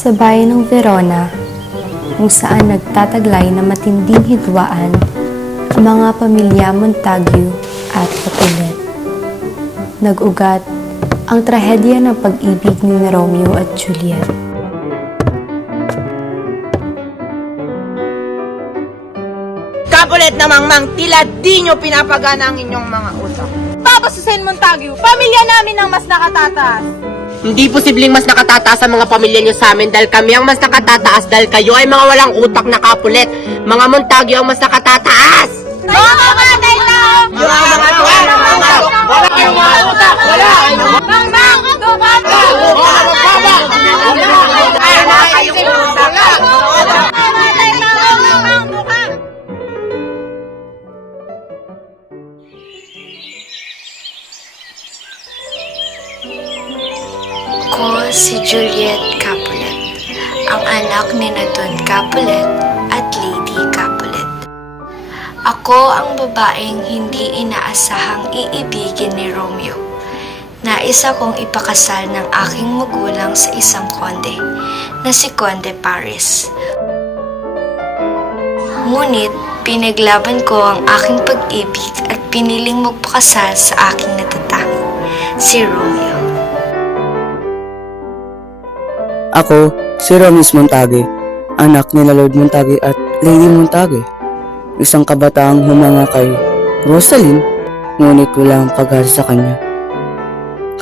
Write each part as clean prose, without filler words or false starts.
Sa bayan ng Verona, kung saan nagtataglay na matinding hidwaan ang mga pamilya Montague at Capulet. Nag-ugat ang trahedya ng pag-ibig ni Romeo at Juliet. Capulet namang mang, tila di nyo pinapagana ang inyong mga utak. Tapos si Saint Montague, pamilya namin ang mas nakatataas. Hindi posibleng mas nakatataas ang mga pamilya nyo sa amin dahil kami ang mas nakatataas dahil kayo ay mga walang utak na Capulet. Mga Montague ang mas nakatataas! Mga kamatay na! Yung mga tuwa ng mga wala kayong mga utak! Wala! Mang! Dumato! Ako si Juliet Capulet, ang anak ni Don Capulet at Lady Capulet. Ako ang babaeng hindi inaasahang iibigin ni Romeo. Nais akong ipakasal ng aking magulang sa isang konde na si Conde Paris. Ngunit pinaglaban ko ang aking pag-ibig at piniling magpakasal sa aking natatangi, si Romeo. Ako, si Romis Montague, anak ni Lord Montague at Lady Montague. Isang kabataang humanga kay Rosaline, ngunit wala ang pag-asa sa kanya.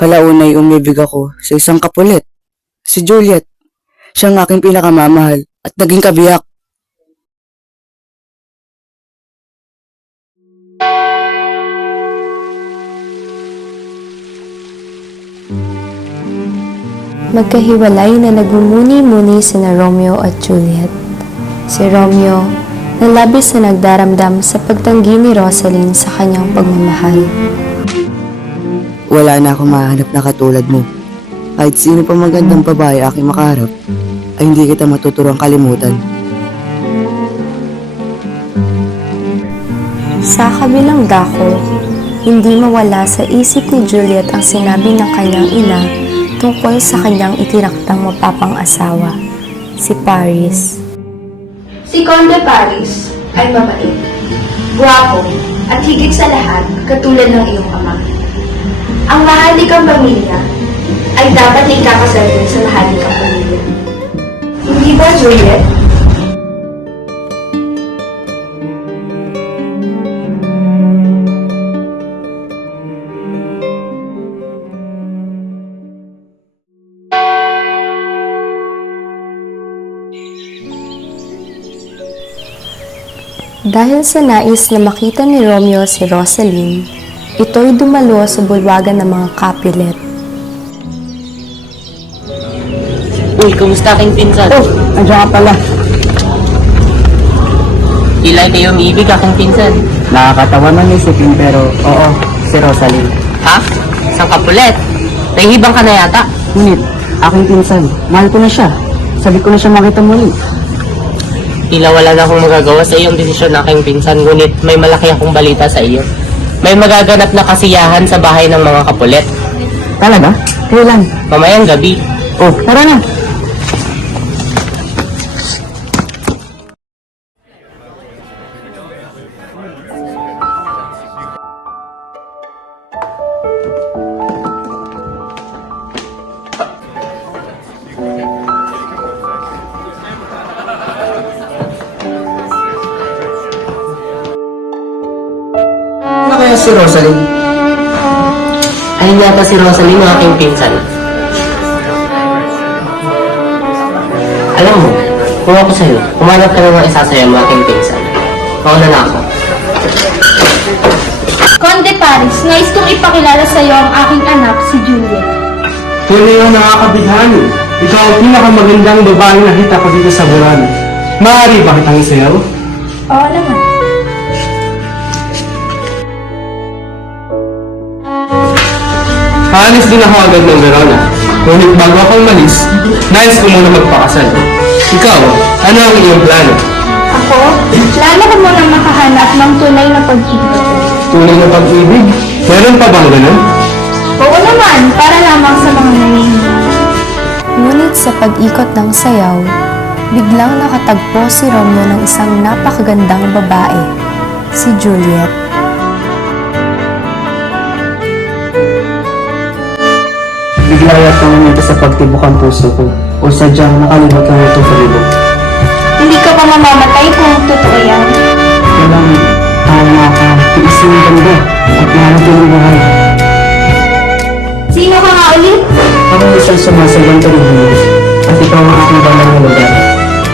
Kalaunay umibig ako sa isang Capulet, si Juliet. Siya ang aking pinakamamahal at naging kabiyak. Magkahiwalay na nagmumuni-muni sina Romeo at Juliet. Si Romeo na labis na nagdaramdam sa pagtanggi ni Rosaline sa kanyang pagmamahal. Wala na akong mahanap na katulad mo. Kahit sino pa magandang babae aking makaharap, ay hindi kita matuturang kalimutan. Sa kabilang dako, hindi mawala sa isip ni Juliet ang sinabi ng kanyang ina tungkol sa kanyang itinaktang mapapang-asawa, si Paris. Si Conde Paris ay mabait, guwapo, at higit sa lahat, katulad ng iyong ama. Ang mahalikang pamilya ay dapat na ikakasal din sa mahalikang pamilya. Hindi ba, Juliet? Dahil sa nais na makita ni Romeo si Rosaline, ito'y dumalo sa bulwagan ng mga Capulet. Uy, kumusta aking pinsan? Andiyan ka pala. Tila kayo umiibig aking pinsan. Nakakatawa man isipin pero oo, si Rosaline. Ha? Isang Capulet? Nahihibang ka na yata. Ngunit, aking pinsan, mahal ko na siya. Sabi ko na siya makita muli. Tila wala na akong magagawa sa iyong desisyon aking pinsan, ngunit may malaki akong balita sa iyo. May magaganap na kasiyahan sa bahay ng mga Capulet. Talaga? Kailan? Mamayang gabi. Oh, tara na. Ano kaya si Rosaline? Ayun yata si Rosaline ang aking pinsan. Alam mo, kung ako sa'yo, kumanap ka na ng isasaya mo aking pinsan. Mauna na ako. Conde Paris, nais kong ipakilala sa iyo ang aking anak, si Juliet. Tunay ang nakakabidhani. Ikaw ang pinakamagandang babaeng nakita ko dito sa Verona. Maaari ba kitang isayaw? Oo naman. Aalis din ako agad ng Verona. Ngunit bago akong malis, nais ko muna magpakasal. Ikaw, ano ang iyong plano? Ako, plano ko munang makahanap ng tunay na pag-ibig. Tunay na pag-ibig? Meron pa bang ganun? Oo naman, para lamang sa mga nanginginig. Ngunit sa pag-ikot ng sayaw, biglang nakatagpo si Romeo ng isang napakagandang babae, si Juliet. Bigla yatang umunta sa pagtibok ang puso ko o sadyang nakalimot lang itong palibok. Hindi ka pa mamamatay kung totoo yan. Walang nakakatiis ng ganda at nahanap ng buhay. Sino ka nga ulit? Ako isang sumasabang tarihimos at ikaw ang aking balang na lugar.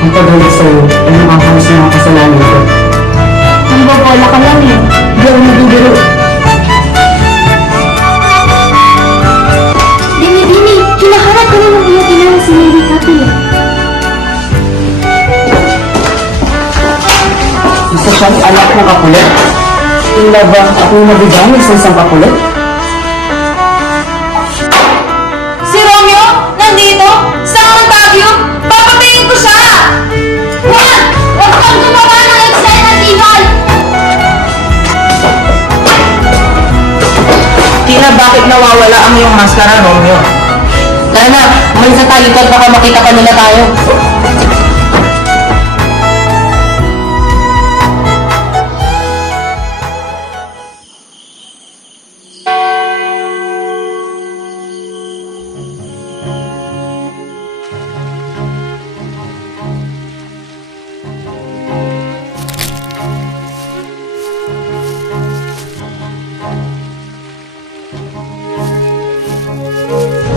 Ang paghalit sa'yo ay nakakalas na kasalanan ko. Ang bobola ka lang eh. Di ako nabibiro. Dini, kinaharap ko na ng iyong ina si Lady Capulet. Isa siyang anak ng kapulit. Tila ba akong nabigamit sa isang kapulit? Si Romeo, nandito, sa Montague, papatayin ko siya! Huwag! Huwag kang gumawa ng eksena, Tigol! Tina, bakit nawawala ang iyong maskara, Romeo? Tara na, umalis na tayo at baka makita pa nila tayo.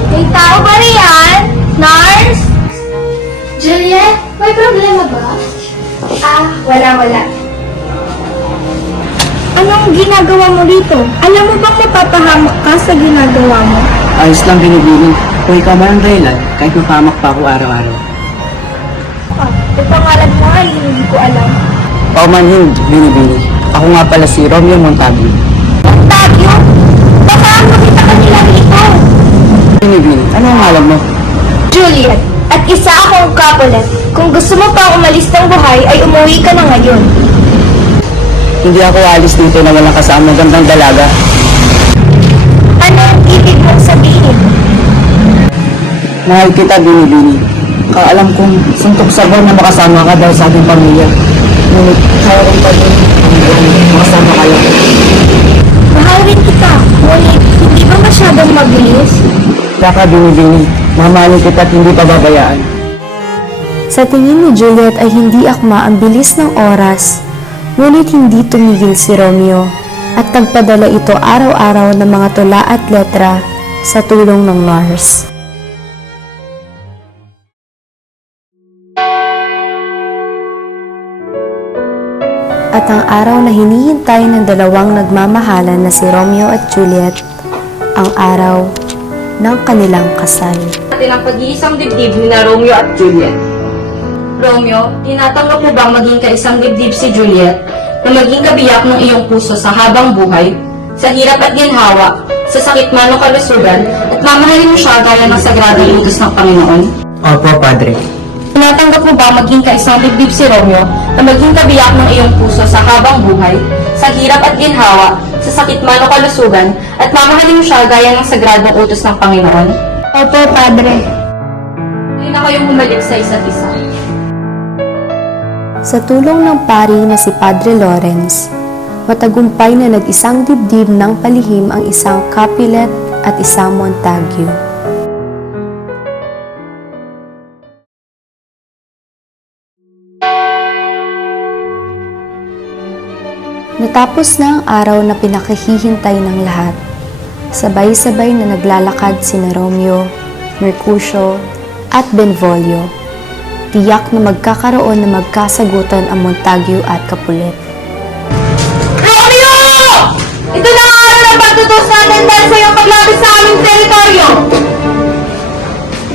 May tao ba riyan? Nurse? Juliet, may problema ba? Wala. Anong ginagawa mo dito? Alam mo bang mapapahamak ka sa ginagawa mo? Ayos lang binibili. Kung ikaw man ang dahilan, kahit mapamak pa ako araw-araw. Yung pangalan mo ay hindi ko alam. Paumanhin, binibili. Ako nga pala si Romeo Montague. Montague? Baka makita ka nila rito. Binibili, ano ang alam mo? Juliet, at isa akong Capulet. Kung gusto mo pang umalis ng buhay, ay umuwi ka na ngayon. Hindi ako alis dito na walang kasama ng gandang dalaga. Ano ang ibig mong sabihin? Mahal kita, binibili. Kaalam kong suntok sabaw na makasama ka dahil sa ating pamilya. Ngunit kaya kong pa din makasama ka lang. Mahal rin kita, ngunit hindi ba masyadong mabilis? Kaka, binibili. Mamahalin kita at hindi pababayaan. Sa tingin ni Juliet ay hindi akma ang bilis ng oras, ngunit hindi tumigil si Romeo at nagpadala ito araw-araw ng mga tula at letra sa tulong ng nurse. At ang araw na hinihintay ng dalawang nagmamahalan na si Romeo at Juliet, ang araw ng kanilang kasal. Natin ang pag-iisang dibdib ni na Romeo at Juliet. Romeo, tinatanggap mo bang maging kaisang dibdib si Juliet na maging kabiyak ng iyong puso sa habang buhay, sa hirap at ginhawa, sa sakit man o kalusugan, at mamahalin mo siya gaya ng sagradong utos ng Panginoon? Opo, Padre. Tinatanggap mo ba maging kaisang dibdib si Romeo na maging kabiyak ng iyong puso sa habang buhay, sa hirap at ginhawa, sa sakit man o kalusugan, at mamahalin mo siya gaya ng sagradong utos ng Panginoon? Opo, Padre. Hindi na kayong humalik sa isa't isa. Sa tulong ng pari na si Padre Lawrence, matagumpay na nag-isang dibdib ng palihim ang isang Capulet at isang Montague. Natapos na ang araw na pinakahihintay ng lahat. Sabay-sabay na naglalakad sina Romeo, Mercutio, at Benvolio. Tiyak na magkakaroon na magkasagutan ang Montague at Capulet. Romeo! Ito na ang araw ng pagtutos natin dahil sa iyong paglapit sa aming teritoryo!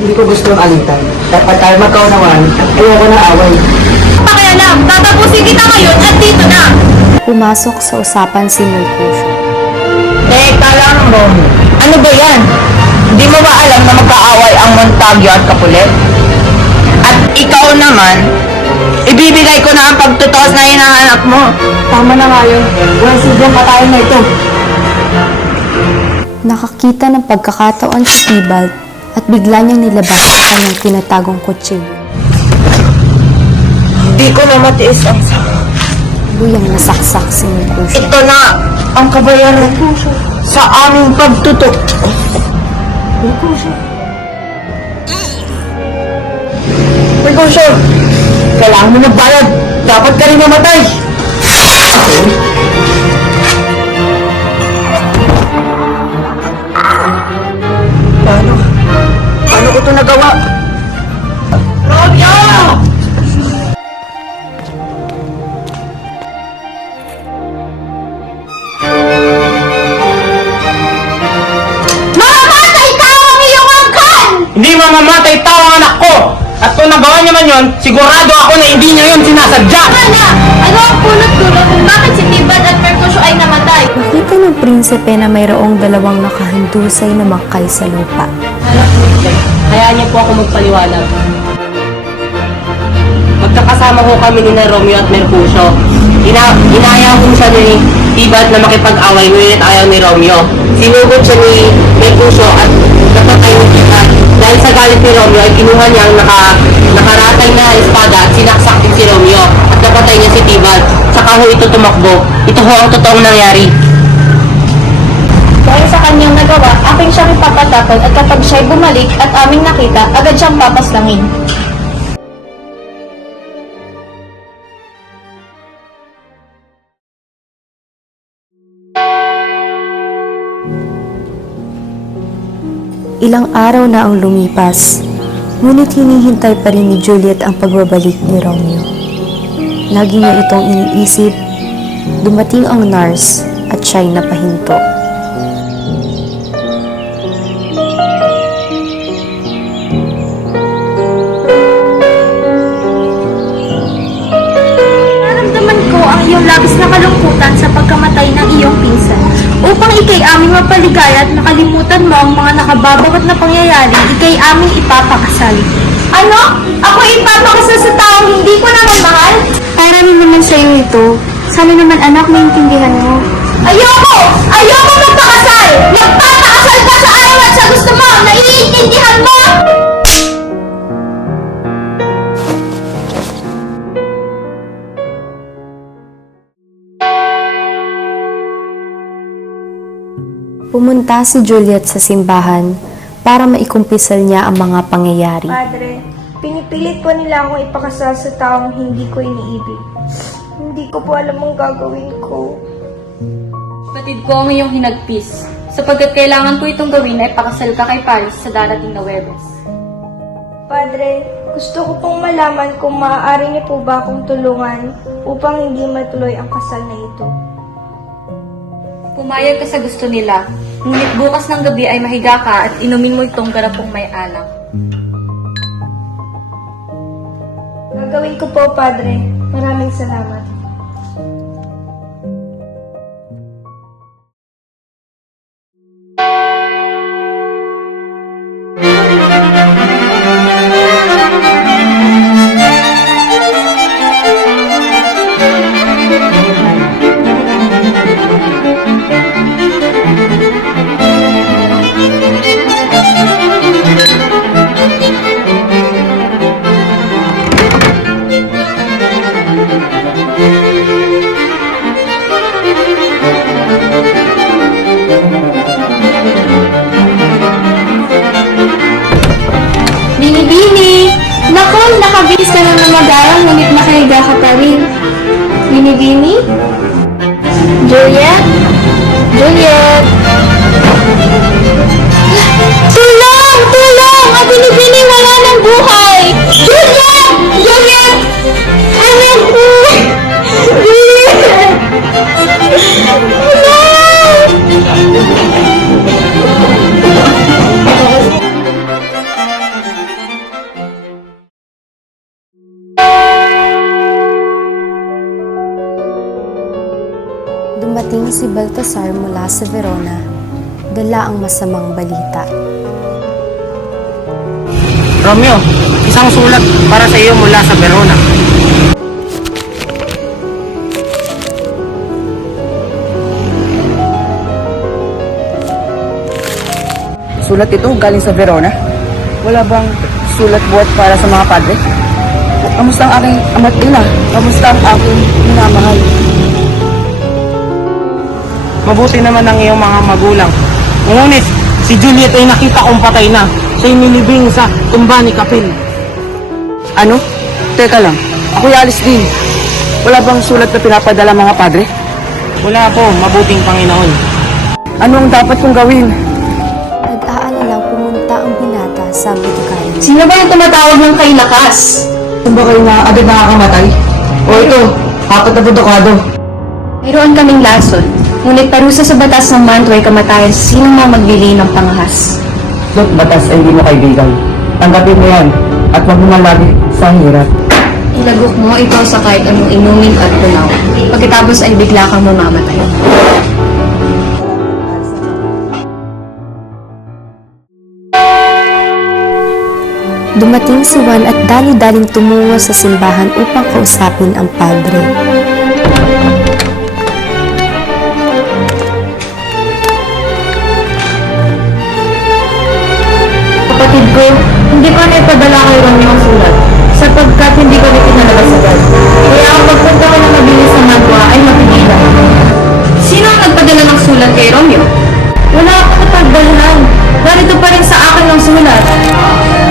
Hindi ko gustong alitan. Dapat tayo magkaunawaan at ayoko na away. Pakialam, tatapusin kita ngayon at dito na! Pumasok sa usapan si Mercutio. Teka lang, Romeo. Ano ba yan? Hindi mo ba alam na magkaaway ang Montague at Capulet? At ikaw naman, ibibigay ko na ang pagtutos na hinahanap mo. Tama na nga yun. Walang sidyang patayin na ito. Nakakita ng pagkakataon si Tybalt at bigla niyang nilabas ang kanyang tinatagong kutsilyo. Di ko na matiis ang Luyang nasaksak si Mercutio. Ito na ang kabayaran sa aming pagtutok. Mercutio, kailangan mo magbayad. Dapat ka rin mamatay. Paano ko ito nagawa? Romeo! Hindi mamamatay tao ang anak ko! At kung nagawa niya man yun, sigurado ako na hindi niya yun sinasadya! Ano ang pulot-dulo kung bakit si Tibad at Mercutio ay namatay? Nakita ng prinsipe na mayroong dalawang nakahandusay na makay sa lupa. Hayaan niyo po ako magpaliwanag. Magkakasama ko kami ni na Romeo at Mercutio. Inayaw ko siya ni Tibad na makipag-away, ngunit ayaw ni Romeo. Sinugod siya ni Mercutio at napatay ni Tibad. Dahil sa galit ni Romeo ay kinuha niya ang nakaratay na espada at sinaksak din si Romeo at napatay niya si Tibad. Saka ho ito tumakbo. Ito ho ang totoong nangyari. Dahil sa kanyang nagawa, aking siyang ipapatakot at kapag siya'y bumalik at aming nakita, agad siyang papaslangin. Ilang araw na ang lumipas, ngunit hinihintay pa rin ni Juliet ang pagbabalik ni Romeo. Lagi niya itong iniisip, dumating ang nurse at siya'y napahinto. Naramdaman ko ang iyong labis na kalungkutan sa pagkamatay ng iyong pinsan. Upang ikay aming mapaligaya at nakalimutan mo ang mga nakababagot na pangyayari, ikay aming ipapakasal. Ano? Ako ipapakasal sa taong hindi ko naman mahal? Para rin naman sa'yo ito. Sana naman anak, maintindihan mo. Ayoko! Ayoko magpakasal! Magpapakasal ka sa ayaw at sa gusto mo! Naiintindihan mo! Pumunta si Juliet sa simbahan para maikumpisal niya ang mga pangyayari. Padre, pinipilit po nila akong ipakasal sa taong hindi ko iniibig. Hindi ko po alam ang gagawin ko. Batid ko ang iyong hinagpis, sapagkat kailangan ko itong gawin ay pakasal ka kay Paris sa darating na Webes. Padre, gusto ko pong malaman kung maaari niyo po ba akong tulungan upang hindi matuloy ang kasal na ito. Pumayag ka sa gusto nila, ngunit bukas ng gabi ay mahiga ka at inumin mo itong garapong may alak. Gagawin ko po, Padre. Maraming salamat. Bini-bini! Naku, nakabis ka na mag-aral, ngunit nakahiga ka pa rin. Bini-bini? Juliet? Juliet? Tulong! Tulong! Ang bini-bini wala ng buhay! Juliet! Juliet! Anak ko! Juliet! Dumating si Baltasar mula sa Verona, dala ang masamang balita. Romeo, isang sulat para sa iyo mula sa Verona. Sulat ito galing sa Verona? Wala bang sulat buhat para sa mga padre? Kamusta ang aking ama't ina? Kamusta ang aking minamahal? Mabuti naman ang iyong mga magulang. Ngunit, si Juliet ay nakita kong patay na. Siya'y nilibing sa tumba ni Kapil. Ano? Teka lang, ako'y alis din. Wala bang sulat na pinapadala mga padre? Wala po, mabuting Panginoon. Ano ang dapat kong gawin? Nag-aalalang pumunta ang binata sa Butikari. Sino ba yung tumatawag ng kay lakas? Saan ba kayo na agad nakakamatay? O ito, apat na budokado. Mayroon kaming lason, ngunit parusa sa batas ng manto ay kamatayan sa sino mang magbili ng pangahas. Look, batas ay hindi mo kaibigan. Tanggapin mo yan at wag mo man lagi sa hirap. Ilagok mo ito sa kahit anong inumin at tunaw. Pagkatapos ay bigla kang mamamatay. Dumating si Juan at dali-daling tumungo sa simbahan upang kausapin ang padre. Kapatid ko, hindi ko na ipadala kay Romeo ang sulat, sapagkat hindi ko rin pinalabas agad. Kaya ang pagpunta ko ng mabilis sa Mantua ay mapigilan. Sino ang nagpadala ng sulat kay Romeo? Wala akong napagdalahan. Narito pa rin sa akin ang sulat.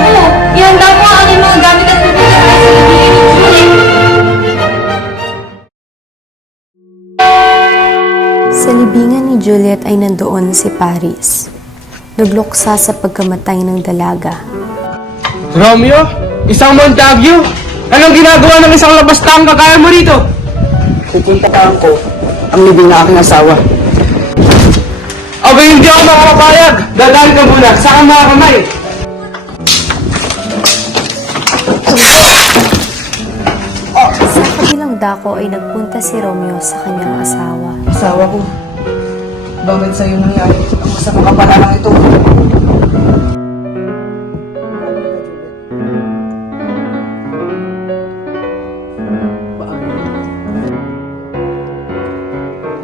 Oo, ihanda mo ang iyong mga gamit at pupunta sa ibigin ng sulit. Sa libingan ni Juliet ay nandoon si Paris. Nagluksa sa pagkamatay ng dalaga. Romeo? Isang Montague? Anong ginagawa ng isang labastang kagaya mo rito? Pupuntahan ko ang libing na aking asawa. Aba, hindi ako makakapayag. Dadaan ka muna. Saan mga kamay? Sa kabilang dako ay nagpunta si Romeo sa kanyang asawa. Asawa ko, bakit sa'yo nangyari ang masamang kapalaran ito?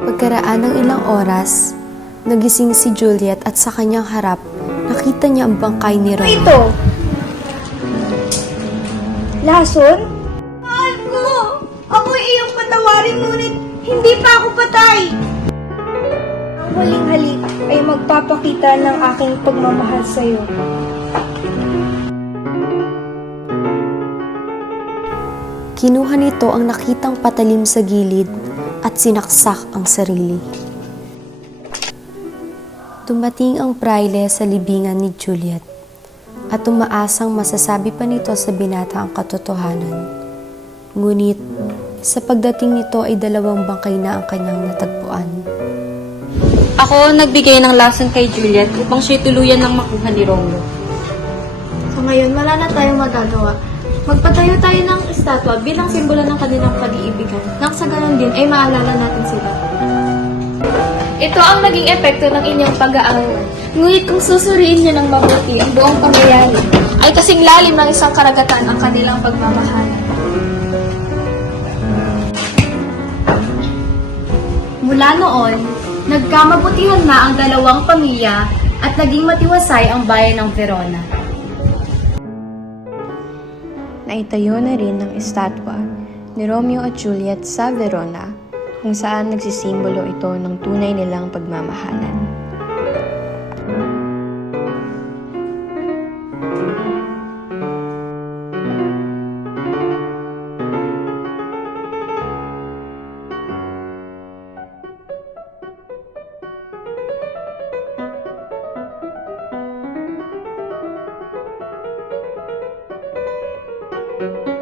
Pagkaraan ng ilang oras, nagising si Juliet at sa kanyang harap, nakita niya ang bangkay ni Romeo. Ito! Lason? Mahal ko! Ako'y iyong patawarin ngunit hindi pa ako patay! Ang huling halik ay magpapakita ng aking pagmamahal sa'yo. Kinuha nito ang nakitang patalim sa gilid at sinaksak ang sarili. Dumating ang praile sa libingan ni Juliet at umaasang masasabi pa nito sa binata ang katotohanan. Ngunit, sa pagdating nito ay 2 bangkay na ang kanyang natagpuan. Ako nagbigay ng lason kay Juliet upang siya'y tuluyan ng makuha ni Romeo. So ngayon, wala na tayong magagawa. Magpatayo tayo ng estatwa bilang simbolo ng kanilang pag-iibigan. Nang sa ganon din ay maalala natin sila. Ito ang naging epekto ng inyong pag-aaral. Ngunit kung susuriin niyo ng mabuti ang buong pangyayari, ay kasing lalim ng isang karagatan ang kanilang pagmamahalan. Mula noon, nagkamabutihan na ang 2 pamilya at naging matiwasay ang bayan ng Verona. Naitayo na rin ng estatwa ni Romeo at Juliet sa Verona kung saan nagsisimbolo ito ng tunay nilang pagmamahalan. Thank you.